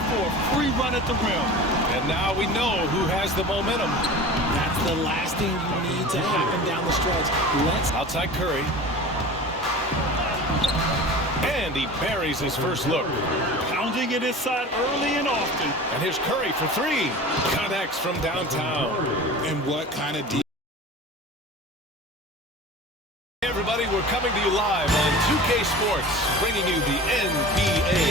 going for a free run at the rim. And now we know who has the momentum. That's the last thing you need to happen down the stretch. Outside Curry. And he buries his first look. Pounding it inside early and often. And here's Curry for three. Connects from downtown. And what kind of deep? Hey everybody, we're coming to you live on 2K Sports, bringing you the NBA.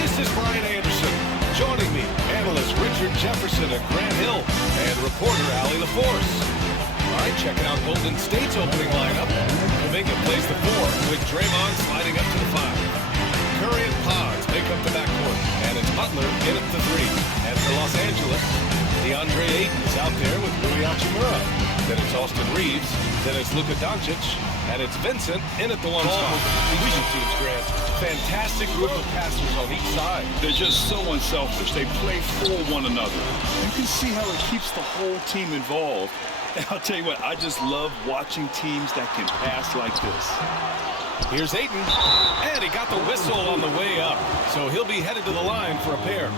This is Brian Anderson. Joining me, analyst Richard Jefferson at Grant Hill and reporter Allie LaForce. All right, checking out Golden State's opening lineup. Kuminga plays the 4 with Draymond sliding up to the 5. Curry and Pods make up the backcourt, and it's Butler in at the 3. And for Los Angeles, DeAndre Ayton is out there with Rui Hachimura. Then it's Austin Reeves. Then it's Luka Doncic. And it's Vincent in at the 1 spot. These two teams, Grant, fantastic group of passers on each side. They're just so unselfish. They play for one another. You can see how it keeps the whole team involved. And I'll tell you what, I just love watching teams that can pass like this. Here's Ayton, and he got the whistle on the way up. So he'll be headed to the line for a pair.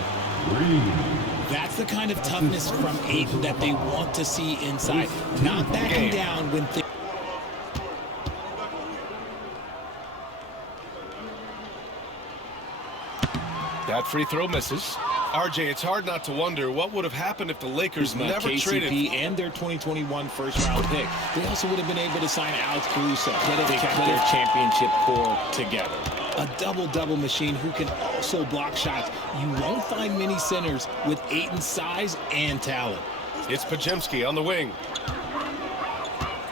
That's the kind of toughness from Ayton that they want to see inside. Not backing down when things... That free throw misses. RJ, it's hard not to wonder what would have happened if the Lakers never traded. And their 2021 first-round pick. They also would have been able to sign Alex Caruso. They kept their championship core together. A double-double machine who can also block shots. You won't find many centers with Ayton's size and talent. It's Pajemski on the wing.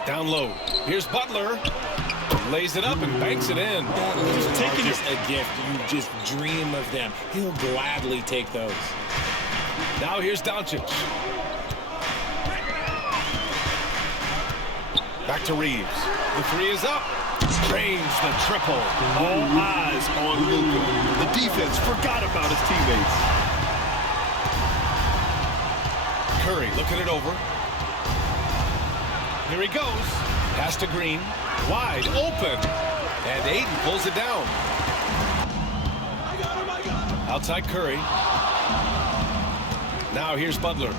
Down low. Here's Butler. Lays it up and banks it in. That is a gift. You just dream of them. He'll gladly take those. Now here's Doncic. Back to Reeves. The 3 is up. Drains the triple. All eyes on Luka. The defense forgot about his teammates. Curry looking it over. Here he goes. Pass to Green. Wide open. And Ayton pulls it down. Outside Curry. Now here's Butler.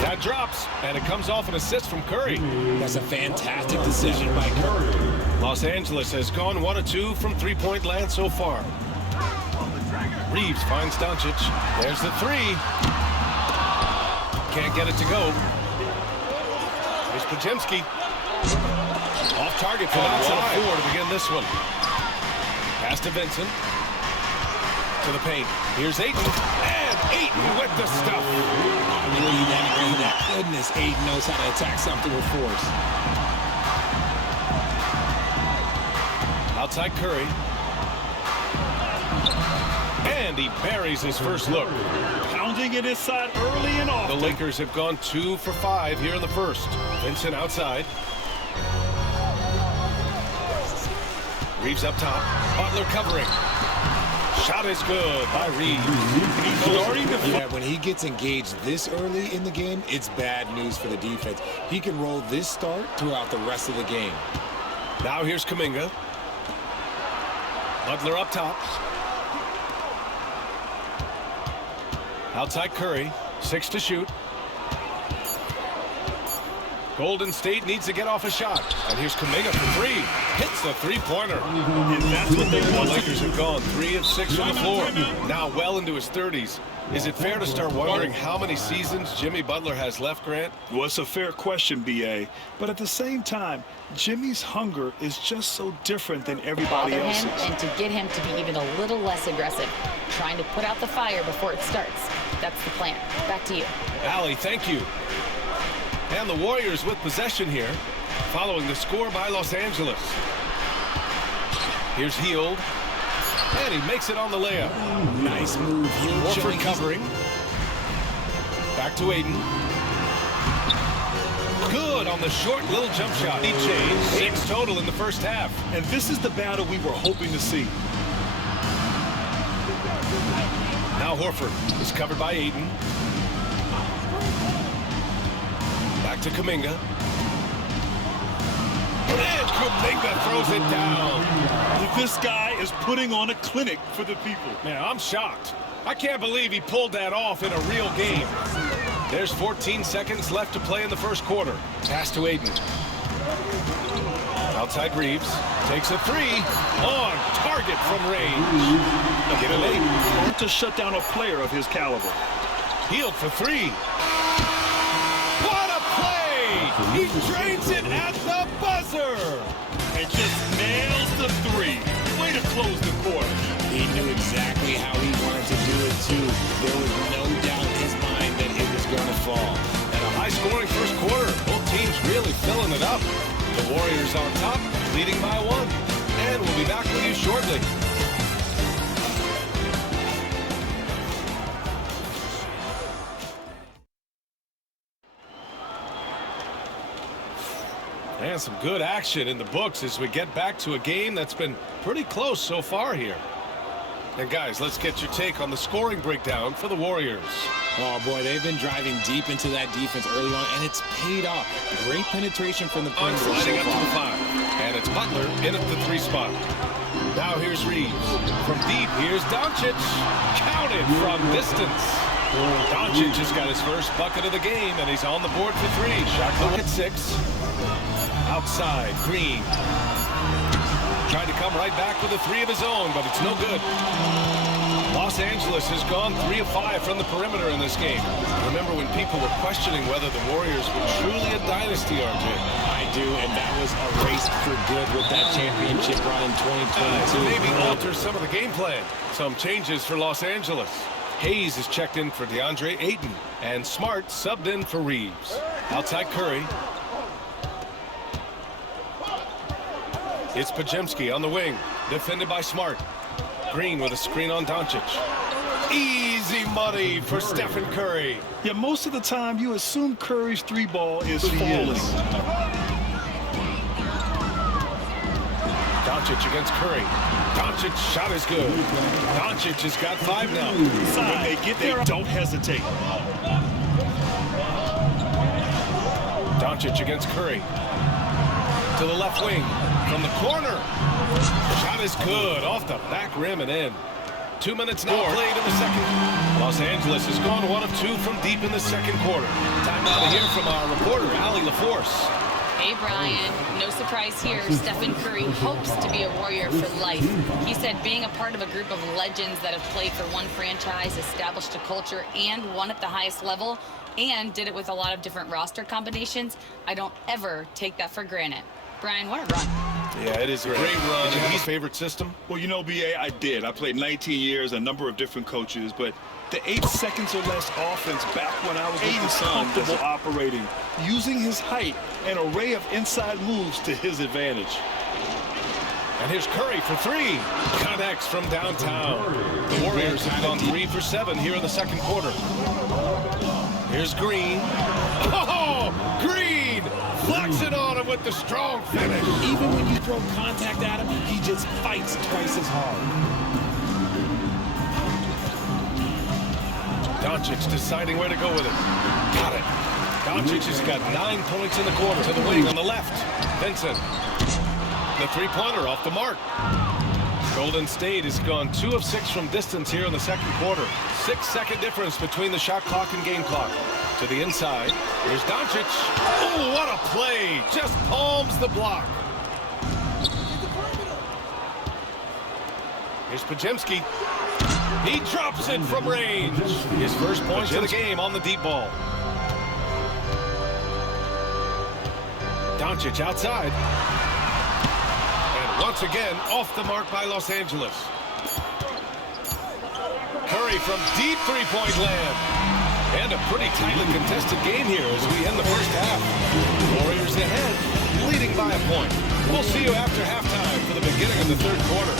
That drops, and it comes off an assist from Curry. That's a fantastic decision by Curry. Los Angeles has gone 1 of 2 from three-point land so far. Reeves finds Doncic. There's the 3. Can't get it to go. Here's Pajemski. Off target for outside 4 to begin this one. Pass to Vincent. To the paint. Here's Ayton. And Ayton with the stuff. Really that goodness, Ayton knows how to attack something with force. Outside Curry. And he buries his first look. Pounding it inside early and often. The Lakers have gone 2 for 5 here in the first. Vincent outside. Reeves up top. Butler covering. Shot is good by Reeves. When he gets engaged this early in the game, it's bad news for the defense. He can roll this start throughout the rest of the game. Now here's Kuminga. Butler up top. Outside Curry. 6 to shoot. Golden State needs to get off a shot. And here's Kamowtii for 3. Hits the three-pointer. And that's what they want. The Lakers have gone 3 of 6 from the floor. Now well into his 30s. Is it fair to start wondering how many seasons Jimmy Butler has left, Grant? Well, it's a fair question, B.A. But at the same time, Jimmy's hunger is just so different than everybody else's. And to get him to be even a little less aggressive, trying to put out the fire before it starts. That's the plan. Back to you. Allie, thank you. And the Warriors with possession here, following the score by Los Angeles. Here's Hield. And he makes it on the layup. Nice move. Horford covering. Back to Ayton. Good on the short little jump shot. He changed 6 total in the first half. And this is the battle we were hoping to see. Now Horford is covered by Ayton. Back to Kuminga. And Kuminga throws it down. This guy is putting on a clinic for the people. Man, I'm shocked. I can't believe he pulled that off in a real game. There's 14 seconds left to play in the first quarter. Pass to Aiden. Outside Reeves. Takes a three. On target from range. Get it late. To shut down a player of his caliber. Healed for three. What a play! He drains it at the buzzer. And just nails the three. Way to close the quarter. He knew exactly how he wanted to do it, too. There was no doubt in his mind that it was going to fall. And a high-scoring first quarter. Both teams really filling it up. The Warriors on top, leading by one. And we'll be back with you shortly. And some good action in the books as we get back to a game that's been pretty close so far here. And guys, let's get your take on the scoring breakdown for the Warriors. Oh boy, they've been driving deep into that defense early on, and it's paid off. Great penetration from the perimeter. Sliding up to the 5. And it's Butler in at the 3 spot. Now here's Reeves. From deep, here's Doncic. Counted from distance. Doncic has got his first bucket of the game, and he's on the board for 3. Shot clock at 6. Outside, Green. Tried to come right back with a 3 of his own, but it's no good. Los Angeles has gone 3 of 5 from the perimeter in this game. Remember when people were questioning whether the Warriors were truly a dynasty, RJ? I do, and that was erased for good with that championship run in 2022. Maybe alter some of the game plan. Some changes for Los Angeles. Hayes is checked in for DeAndre Ayton, and Smart subbed in for Reeves. Outside Curry. It's Podziemski on the wing, defended by Smart. Green with a screen on Doncic. Easy money for Stephen Curry. Yeah, most of the time you assume Curry's 3 ball is falling. Doncic against Curry. Doncic shot is good. Doncic has got 5 now. When they get there, don't hesitate. Doncic against Curry. To the left wing. From the corner. Shot is good. Off the back rim and in. 2 minutes now played in the second. Los Angeles has gone 1 of 2 from deep in the second quarter. Time now to hear from our reporter, Allie LaForce. Hey, Brian. No surprise here. Stephen Curry hopes to be a Warrior for life. He said being a part of a group of legends that have played for one franchise, established a culture, and won at the highest level, and did it with a lot of different roster combinations, I don't ever take that for granted. Brian, what a run. Yeah, it is a great run. Did you have a favorite system? Well, you know, BA, I did. I played 19 years, a number of different coaches, but the 8 seconds or less offense back when I was with the Suns was operating, using his height, an array of inside moves to his advantage. And here's Curry for 3. Connects from downtown. The Warriors have gone 3 for 7 here in the second quarter. Here's Green. Oh, Green! Flexing on him with the strong finish. Even when you throw contact at him, he just fights twice as hard. Doncic deciding where to go with it. Got it. Doncic has got 9 points in the quarter. To the wing on the left. Vincent. The 3-pointer off the mark. Golden State has gone 2 of 6 from distance here in the second quarter. 6-second difference between the shot clock and game clock. To the inside. Here's Doncic. Oh, what a play. Just palms the block. Here's Podziemski. He drops it from range. His first point of the game on the deep ball. Doncic outside. And once again, off the mark by Los Angeles. Curry from deep 3-point land. And a pretty tightly contested game here as we end the first half. Warriors ahead, leading by a point. We'll see you after halftime for the beginning of the third quarter.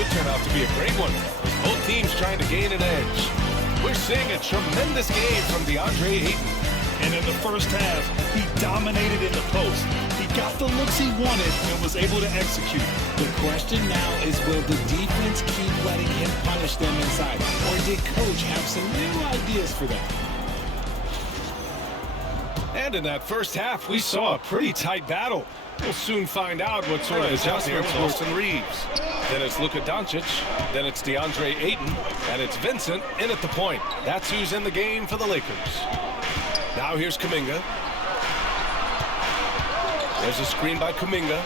could turn out to be a great one. Both teams trying to gain an edge. We're seeing a tremendous game from DeAndre Ayton. And in the first half, he dominated in the post. He got the looks he wanted and was able to execute. The question now is, will the defense keep letting him punish them inside? Or did coach have some new ideas for them? And in that first half, we saw a pretty tight battle. We'll soon find out what sort of adjustments Austin Reeves. Then it's Luka Doncic. Then it's DeAndre Ayton. And it's Vincent in at the point. That's who's in the game for the Lakers. Now here's Kuminga. There's a screen by Kuminga.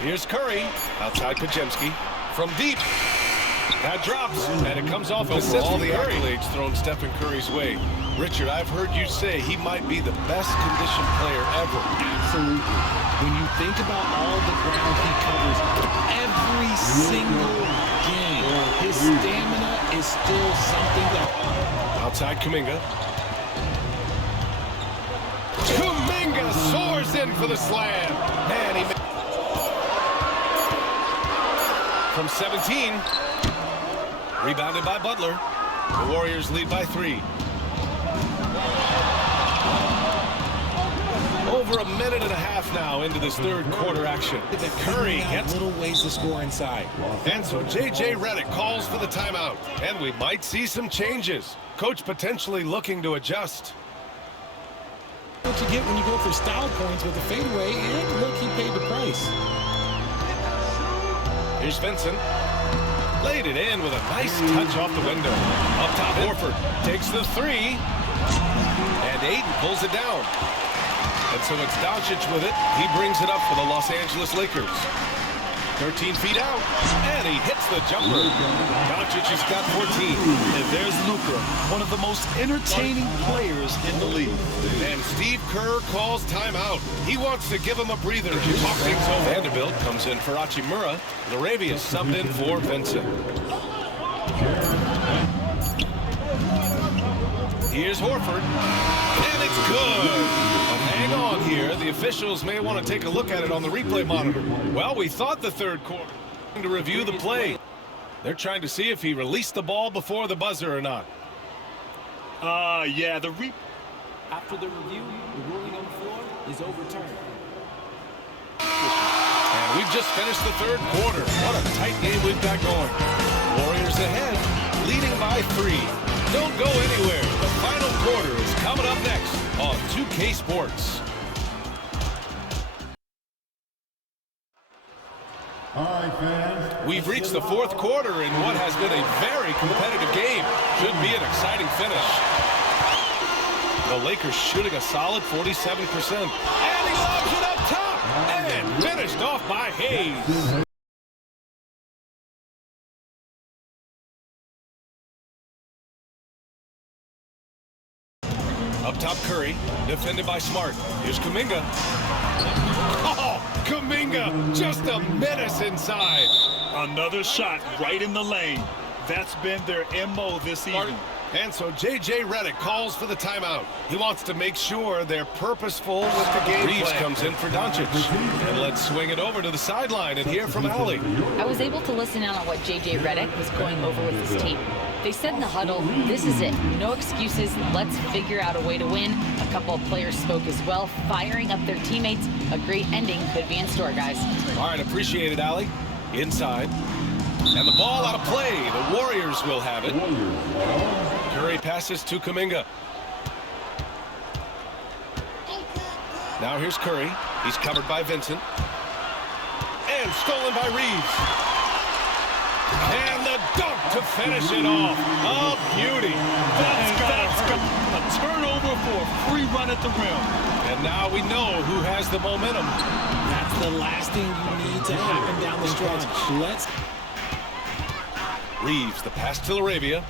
Here's Curry. Outside Pajemski. From deep. That drops. And it comes off of all the accolades thrown Stephen Curry's way. Richard, I've heard you say he might be the best conditioned player ever. Absolutely. When you think about all the ground he covers every single game, his stamina is still something that... Outside Kuminga. Kuminga soars in for the slam. Man, he... From 17. Rebounded by Butler. The Warriors lead by 3. Over a minute and a half now into this third quarter action. Curry gets little ways to score inside. And so J.J. Redick calls for the timeout. And we might see some changes. Coach potentially looking to adjust. What you get when you go for style points with a fadeaway, and look, he paid the price. Here's Vincent. Laid it in with a nice touch off the window. Up top, Horford takes the 3. And Ayton pulls it down. And so it's Doncic with it. He brings it up for the Los Angeles Lakers. 13 feet out. And he hits the jumper. Doncic has got 14. And there's Luka, one of the most entertaining players in the league. And Steve Kerr calls timeout. He wants to give him a breather to talk things over. Vanderbilt comes in for Hachimura. Laravia subbed in for Vincent. Here's Horford. And it's good. But hang on here. The officials may want to take a look at it on the replay monitor. Well, we thought the third quarter to review the play. They're trying to see if he released the ball before the buzzer or not. Yeah, After the review, the ruling on the floor is overturned. And we've just finished the third quarter. What a tight game we've got going. Warriors ahead, leading by 3. Don't go anywhere. The final quarter is coming up next on 2K Sports. All right, fans. We've reached the fourth quarter in what has been a very competitive game. Should be an exciting finish. The Lakers shooting a solid 47%. And he lobs it up top. And finished off by Hayes. Up top, Curry, defended by Smart. Here's Kuminga. Oh, Kuminga, just a menace inside. another shot right in the lane. That's been their MO this evening. And so J.J. Redick calls for the timeout. He wants to make sure they're purposeful with the game Reeves plan. Comes in for Doncic. And let's swing it over to the sideline and hear from Allie. I was able to listen in on what J.J. Redick was going over with his team. They said in the huddle, this is it. No excuses. Let's figure out a way to win. A couple of players spoke as well, firing up their teammates. A great ending could be in store, guys. All right, appreciate it, Allie. Inside. And the ball out of play. The Warriors will have it. Curry passes to Kuminga. Now here's Curry. He's covered by Vincent. And stolen by Reeves. And the dunk to finish it off. A beauty. That's got a turnover for a free run at the rim. And now we know who has the momentum. That's the last thing you need to happen down the stretch. Let's... Reeves, the pass to Laravia.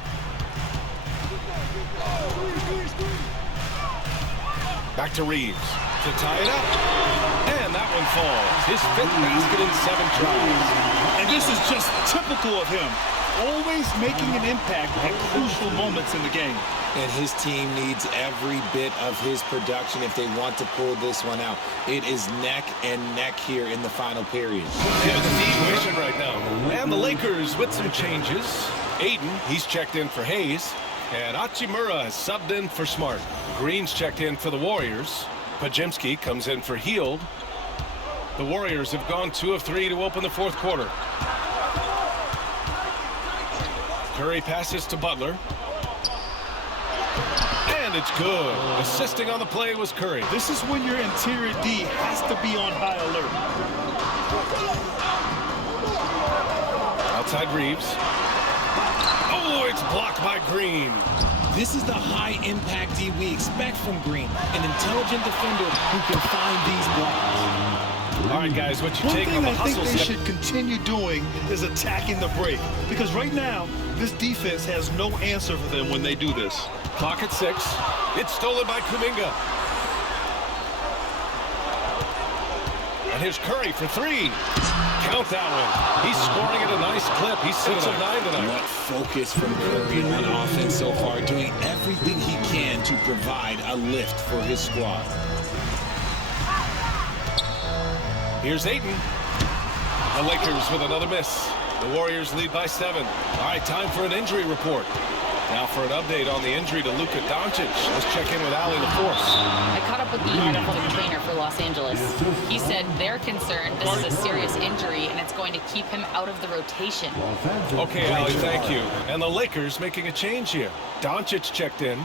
Back to Reeves to tie it up. And that one falls. His fifth basket in 7 tries. And this is just typical of him. always making an impact at crucial moments in the game. And his team needs every bit of his production if they want to pull this one out. It is neck and neck here in the final period. Yeah, the situation right now. And the Lakers with some changes. Aiden, he's checked in for Hayes. And Hachimura has subbed in for Smart. Green's checked in for the Warriors. Pajemski comes in for Hield. The Warriors have gone 2 of 3 to open the fourth quarter. Curry passes to Butler. And it's good. Assisting on the play was Curry. This is when your interior D has to be on high alert. Outside Reeves. Oh, it's blocked by Green. This is the high-impact D we expect from Green, an intelligent defender who can find these blocks. All right, guys, what you One take thing on the I think hustle they step? should continue doing is attacking the break. Because right now, this defense has no answer for them when they do this. Clock at 6. It's stolen by Kuminga. And here's Curry for 3. Count that one. He's scoring at a nice clip. He's 6 of 9 tonight. What focus from Curry on offense so far, doing everything he can to provide a lift for his squad. Here's Ayton. The Lakers with another miss. The Warriors lead by 7. All right, time for an injury report. Now for an update on the injury to Luka Doncic. Let's check in with Allie LaForce. I caught up with the athletic trainer for Los Angeles. He said they're concerned this is a serious injury and it's going to keep him out of the rotation. Okay, Allie, thank you. And the Lakers making a change here. Doncic checked in.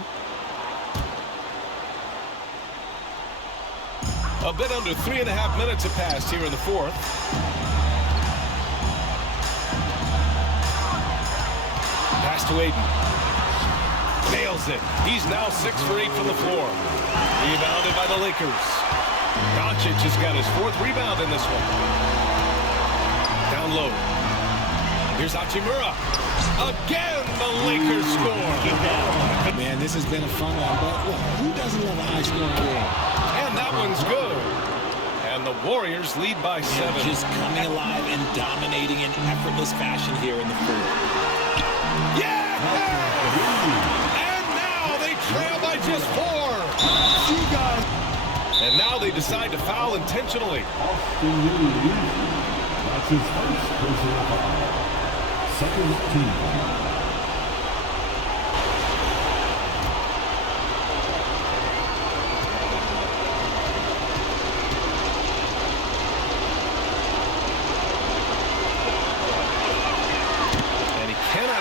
A bit under 3.5 minutes have passed here in the fourth. Pass to Ayton. Nails it. He's now 6 for 8 from the floor. Rebounded by the Lakers. Doncic has got his 4th rebound in this one. Down low. Here's Hachimura. Again, the Lakers score. Man, this has been a fun one, but look, who doesn't love a high-scoring game? And that one's good. And the Warriors lead by 7. Just coming alive and dominating in effortless fashion here in the fourth. Yeah! And now they trail by just 4. You guys. And now they decide to foul intentionally. That's his first personal foul. Second team.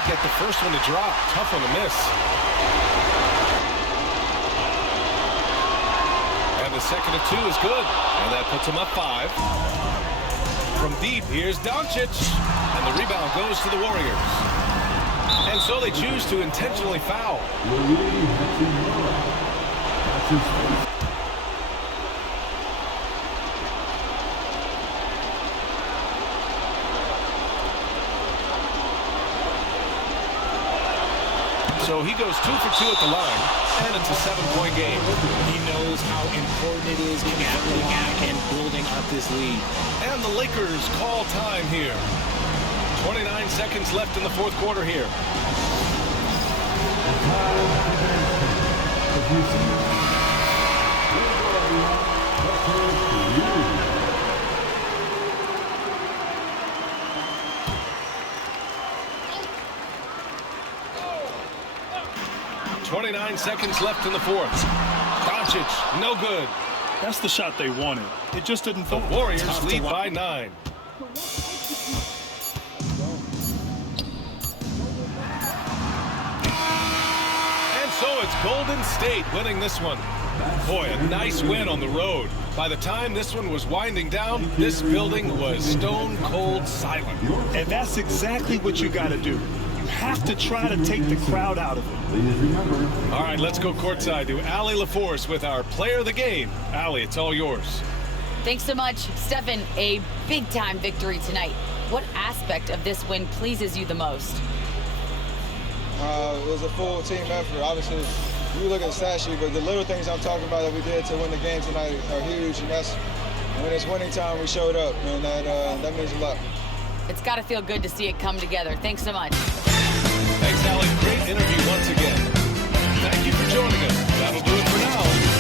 Get the first one to drop. Tough one to miss. And the second of 2 is good. And that puts him up 5. From deep, here's Doncic. And the rebound goes to the Warriors. And so they choose to intentionally foul. That's his first. So he goes 2 for 2 at the line, and it's a 7-point game. He knows how important it is gathering out and building up this lead. And the Lakers call time here. 29 seconds left in the fourth quarter here. 29 seconds left in the fourth. Doncic, no good. That's the shot they wanted. It just didn't The fall. Warriors lead by 9. And so it's Golden State winning this one. Boy, a nice win on the road. By the time this one was winding down, this building was stone cold silent. And that's exactly what you got to do. You have to try to take the crowd out of it. Please remember. All right, let's go courtside to Allie LaForce with our player of the game. Allie, it's all yours. Thanks so much. Stephen, a big-time victory tonight. What aspect of this win pleases you the most? It was a full team effort. Obviously, you look at the stat sheet, but the little things I'm talking about that we did to win the game tonight are huge, and that's when it's winning time, we showed up, and that means a lot. It's got to feel good to see it come together. Thanks so much. Thanks, Alec. Great interview once again. Thank you for joining us. That'll do it for now.